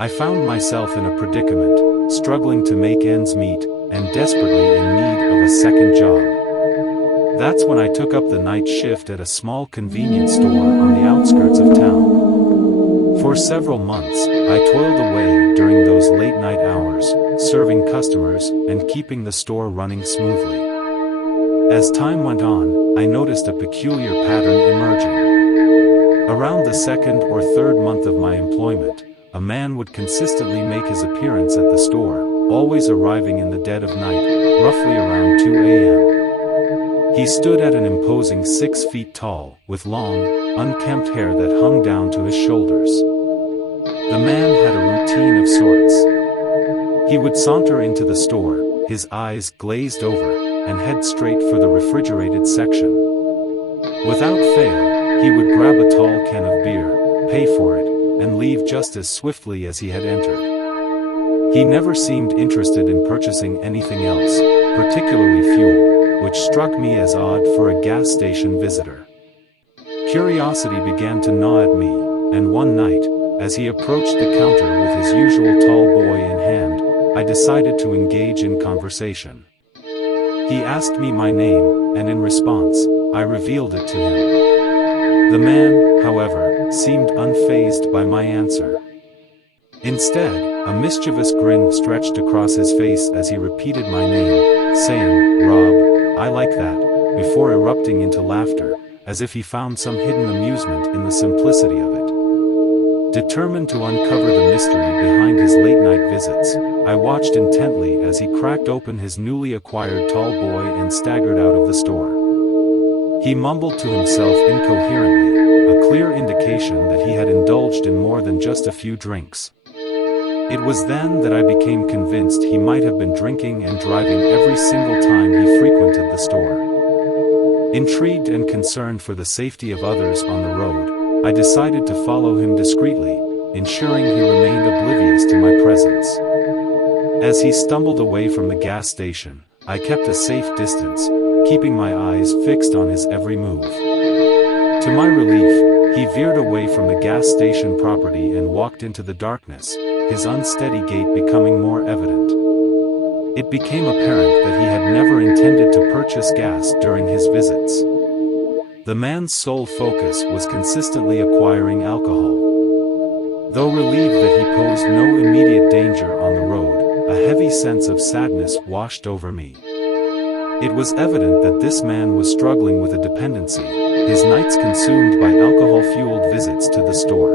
I found myself in a predicament, struggling to make ends meet, and desperately in need of a second job. That's when I took up the night shift at a small convenience store on the outskirts of town. For several months, I toiled away during those late-night hours, serving customers and keeping the store running smoothly. As time went on, I noticed a peculiar pattern emerging. Around the second or third month of my employment, a man would consistently make his appearance at the store, always arriving in the dead of night, roughly around 2 a.m. He stood at an imposing 6 feet tall, with long, unkempt hair that hung down to his shoulders. The man had a routine of sorts. He would saunter into the store, his eyes glazed over, and head straight for the refrigerated section. Without fail, he would grab a tall can of beer, pay for it, and leave just as swiftly as he had entered. He never seemed interested in purchasing anything else, particularly fuel, which struck me as odd for a gas station visitor. Curiosity began to gnaw at me, and one night, as he approached the counter with his usual tall boy in hand, I decided to engage in conversation. He asked me my name, and in response, I revealed it to him. The man, however, seemed unfazed by my answer. Instead, a mischievous grin stretched across his face as he repeated my name, saying, "Rob, I like that," before erupting into laughter, as if he found some hidden amusement in the simplicity of it. Determined to uncover the mystery behind his late-night visits, I watched intently as he cracked open his newly acquired tall boy and staggered out of the store. He mumbled to himself incoherently, a clear indication that he had indulged in more than just a few drinks. It was then that I became convinced he might have been drinking and driving every single time he frequented the store. Intrigued and concerned for the safety of others on the road, I decided to follow him discreetly, ensuring he remained oblivious to my presence. As he stumbled away from the gas station, I kept a safe distance, keeping my eyes fixed on his every move. To my relief, he veered away from the gas station property and walked into the darkness, his unsteady gait becoming more evident. It became apparent that he had never intended to purchase gas during his visits. The man's sole focus was consistently acquiring alcohol. Though relieved that he posed no immediate danger on the road, a heavy sense of sadness washed over me. It was evident that this man was struggling with a dependency, his nights consumed by alcohol-fueled visits to the store.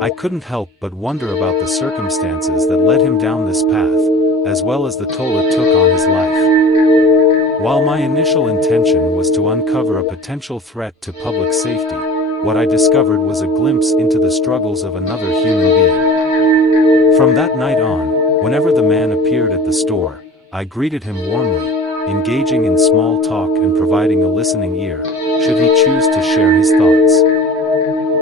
I couldn't help but wonder about the circumstances that led him down this path, as well as the toll it took on his life. While my initial intention was to uncover a potential threat to public safety, what I discovered was a glimpse into the struggles of another human being. From that night on, whenever the man appeared at the store, I greeted him warmly, engaging in small talk and providing a listening ear, should he choose to share his thoughts.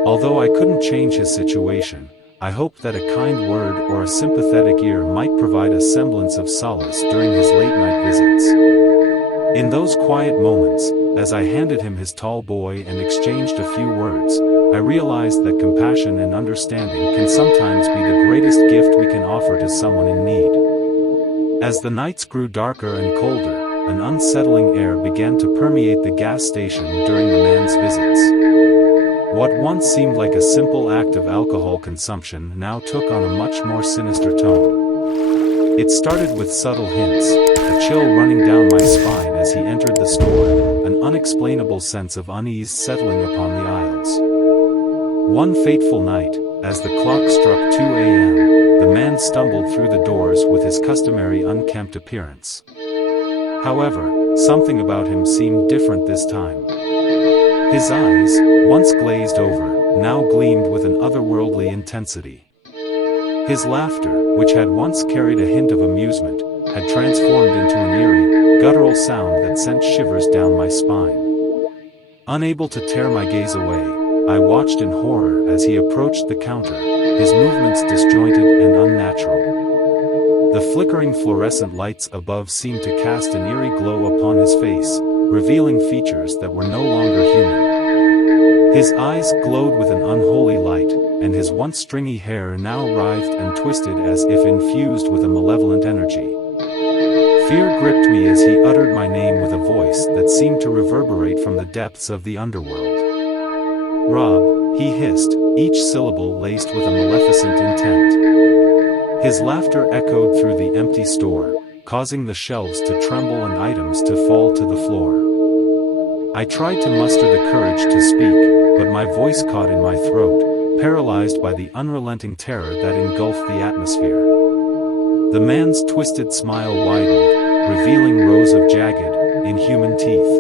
Although I couldn't change his situation, I hoped that a kind word or a sympathetic ear might provide a semblance of solace during his late-night visits. In those quiet moments, as I handed him his tall boy and exchanged a few words, I realized that compassion and understanding can sometimes be the greatest gift we can offer to someone in need. As the nights grew darker and colder, an unsettling air began to permeate the gas station during the man's visits. What once seemed like a simple act of alcohol consumption now took on a much more sinister tone. It started with subtle hints, a chill running down my spine as he entered the store, an unexplainable sense of unease settling upon the aisles. One fateful night, as the clock struck 2 a.m., the man stumbled through the doors with his customary unkempt appearance. However, something about him seemed different this time. His eyes, once glazed over, now gleamed with an otherworldly intensity. His laughter, which had once carried a hint of amusement, had transformed into an eerie, guttural sound that sent shivers down my spine. Unable to tear my gaze away, I watched in horror as he approached the counter, his movements disjointed and unnatural. The flickering fluorescent lights above seemed to cast an eerie glow upon his face, revealing features that were no longer human. His eyes glowed with an unholy light, and his once stringy hair now writhed and twisted as if infused with a malevolent energy. Fear gripped me as he uttered my name with a voice that seemed to reverberate from the depths of the underworld. "Rob," he hissed, each syllable laced with a maleficent intent. His laughter echoed through the empty store, causing the shelves to tremble and items to fall to the floor. I tried to muster the courage to speak, but my voice caught in my throat, paralyzed by the unrelenting terror that engulfed the atmosphere. The man's twisted smile widened, revealing rows of jagged, inhuman teeth.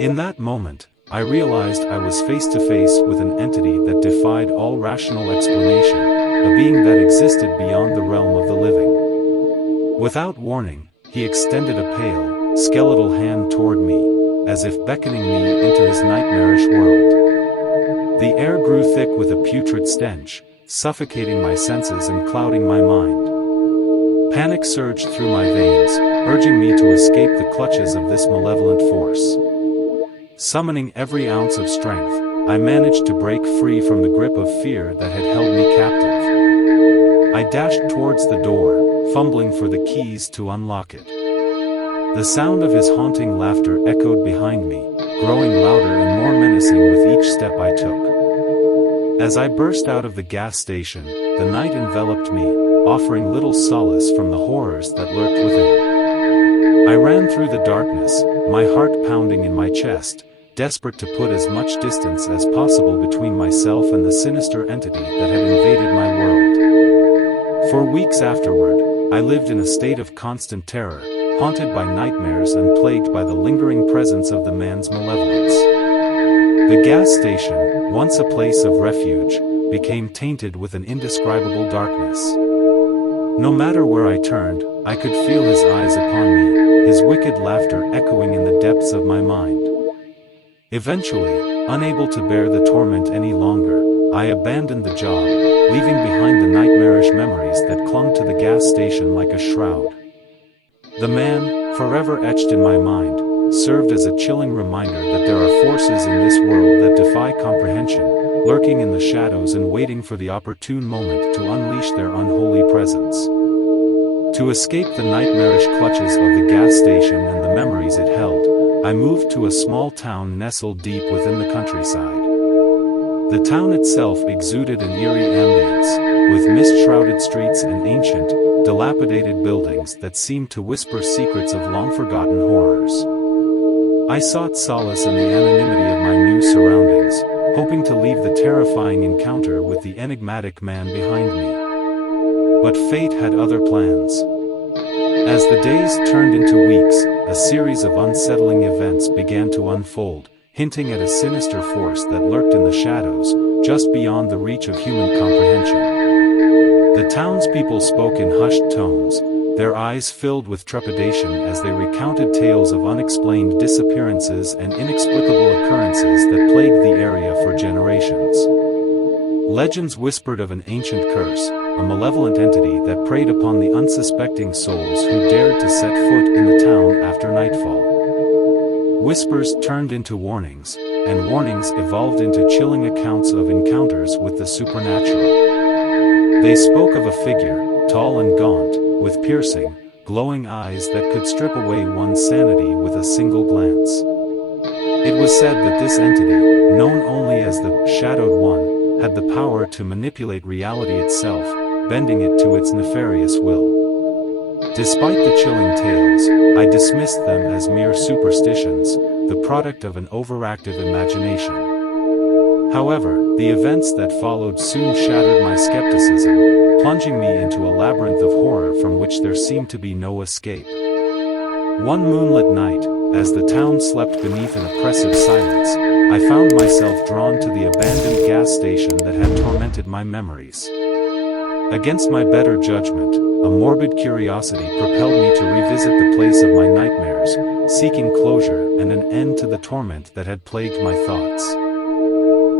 In that moment, I realized I was face to face with an entity that defied all rational explanation, a being that existed beyond the realm of the living. Without warning, he extended a pale, skeletal hand toward me, as if beckoning me into his nightmarish world. The air grew thick with a putrid stench, suffocating my senses and clouding my mind. Panic surged through my veins, urging me to escape the clutches of this malevolent force. Summoning every ounce of strength, I managed to break free from the grip of fear that had held me captive. I dashed towards the door, fumbling for the keys to unlock it. The sound of his haunting laughter echoed behind me, growing louder and more menacing with each step I took. As I burst out of the gas station, the night enveloped me, offering little solace from the horrors that lurked within. I ran through the darkness, my heart pounding in my chest, desperate to put as much distance as possible between myself and the sinister entity that had invaded my world. For weeks afterward, I lived in a state of constant terror, haunted by nightmares and plagued by the lingering presence of the man's malevolence. The gas station, once a place of refuge, became tainted with an indescribable darkness. No matter where I turned, I could feel his eyes upon me, his wicked laughter echoing in the depths of my mind. Eventually, unable to bear the torment any longer, I abandoned the job, leaving behind the nightmarish memories that clung to the gas station like a shroud. The man, forever etched in my mind, served as a chilling reminder that there are forces in this world that defy comprehension, lurking in the shadows and waiting for the opportune moment to unleash their unholy presence. To escape the nightmarish clutches of the gas station and the memories it held, I moved to a small town nestled deep within the countryside. The town itself exuded an eerie ambience, with mist-shrouded streets and ancient, dilapidated buildings that seemed to whisper secrets of long-forgotten horrors. I sought solace in the anonymity of my new surroundings, hoping to leave the terrifying encounter with the enigmatic man behind me. But fate had other plans. As the days turned into weeks, a series of unsettling events began to unfold, hinting at a sinister force that lurked in the shadows, just beyond the reach of human comprehension. The townspeople spoke in hushed tones, their eyes filled with trepidation as they recounted tales of unexplained disappearances and inexplicable occurrences that plagued the area for generations. Legends whispered of an ancient curse, a malevolent entity that preyed upon the unsuspecting souls who dared to set foot in the town after nightfall. Whispers turned into warnings, and warnings evolved into chilling accounts of encounters with the supernatural. They spoke of a figure, tall and gaunt, with piercing, glowing eyes that could strip away one's sanity with a single glance. It was said that this entity, known only as the Shadowed One, had the power to manipulate reality itself, bending it to its nefarious will. Despite the chilling tales, I dismissed them as mere superstitions, the product of an overactive imagination. However, the events that followed soon shattered my skepticism, plunging me into a labyrinth of horror from which there seemed to be no escape. One moonlit night, as the town slept beneath an oppressive silence, I found myself drawn to the abandoned gas station that had tormented my memories. Against my better judgment, a morbid curiosity propelled me to revisit the place of my nightmares, seeking closure and an end to the torment that had plagued my thoughts.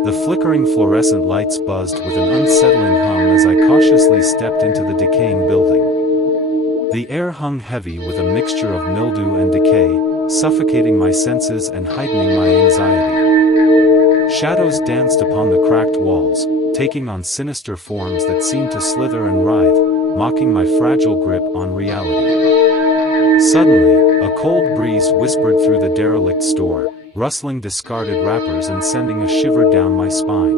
The flickering fluorescent lights buzzed with an unsettling hum as I cautiously stepped into the decaying building. The air hung heavy with a mixture of mildew and decay, suffocating my senses and heightening my anxiety. Shadows danced upon the cracked walls, taking on sinister forms that seemed to slither and writhe, mocking my fragile grip on reality. Suddenly, a cold breeze whispered through the derelict store, rustling discarded wrappers and sending a shiver down my spine.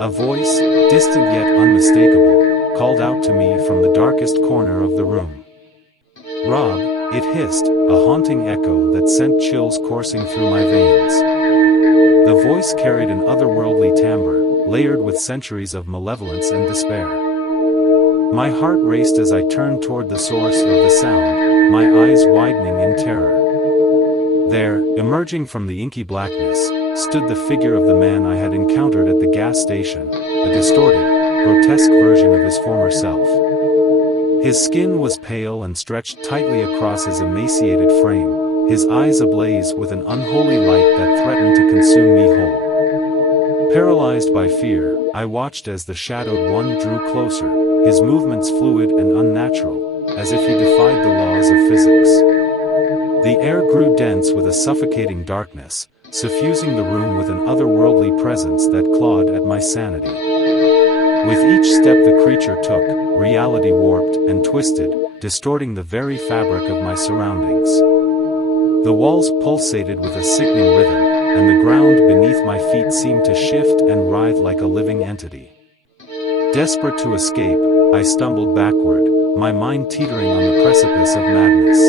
A voice, distant yet unmistakable, called out to me from the darkest corner of the room. "Rob," it hissed, a haunting echo that sent chills coursing through my veins. The voice carried an otherworldly timbre, layered with centuries of malevolence and despair. My heart raced as I turned toward the source of the sound, my eyes widening in terror. There, emerging from the inky blackness, stood the figure of the man I had encountered at the gas station, a distorted, grotesque version of his former self. His skin was pale and stretched tightly across his emaciated frame, his eyes ablaze with an unholy light that threatened to consume me whole. Paralyzed by fear, I watched as the shadowed one drew closer, his movements fluid and unnatural, as if he defied the laws of physics. The air grew dense with a suffocating darkness, suffusing the room with an otherworldly presence that clawed at my sanity. With each step the creature took, reality warped and twisted, distorting the very fabric of my surroundings. The walls pulsated with a sickening rhythm, and the ground beneath my feet seemed to shift and writhe like a living entity. Desperate to escape, I stumbled backward, my mind teetering on the precipice of madness.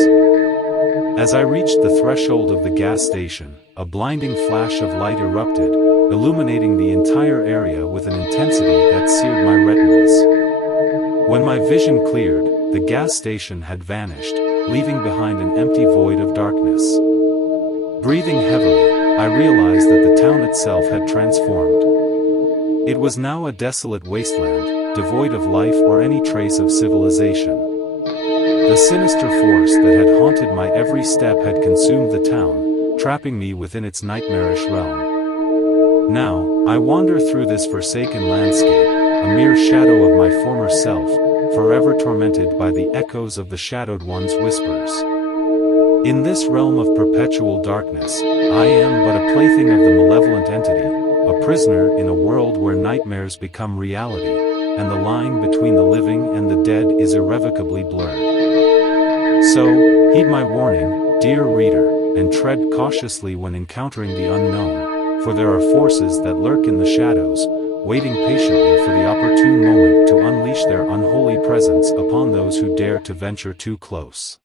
As I reached the threshold of the gas station, a blinding flash of light erupted, illuminating the entire area with an intensity that seared my retinas. When my vision cleared, the gas station had vanished, leaving behind an empty void of darkness. Breathing heavily, I realized that the town itself had transformed. It was now a desolate wasteland, devoid of life or any trace of civilization. The sinister force that had haunted my every step had consumed the town, trapping me within its nightmarish realm. Now, I wander through this forsaken landscape, a mere shadow of my former self, forever tormented by the echoes of the Shadowed One's whispers. In this realm of perpetual darkness, I am but a plaything of the malevolent entity, a prisoner in a world where nightmares become reality, and the line between the living and the dead is irrevocably blurred. So, heed my warning, dear reader, and tread cautiously when encountering the unknown, for there are forces that lurk in the shadows, waiting patiently for the opportune moment to unleash their unholy presence upon those who dare to venture too close.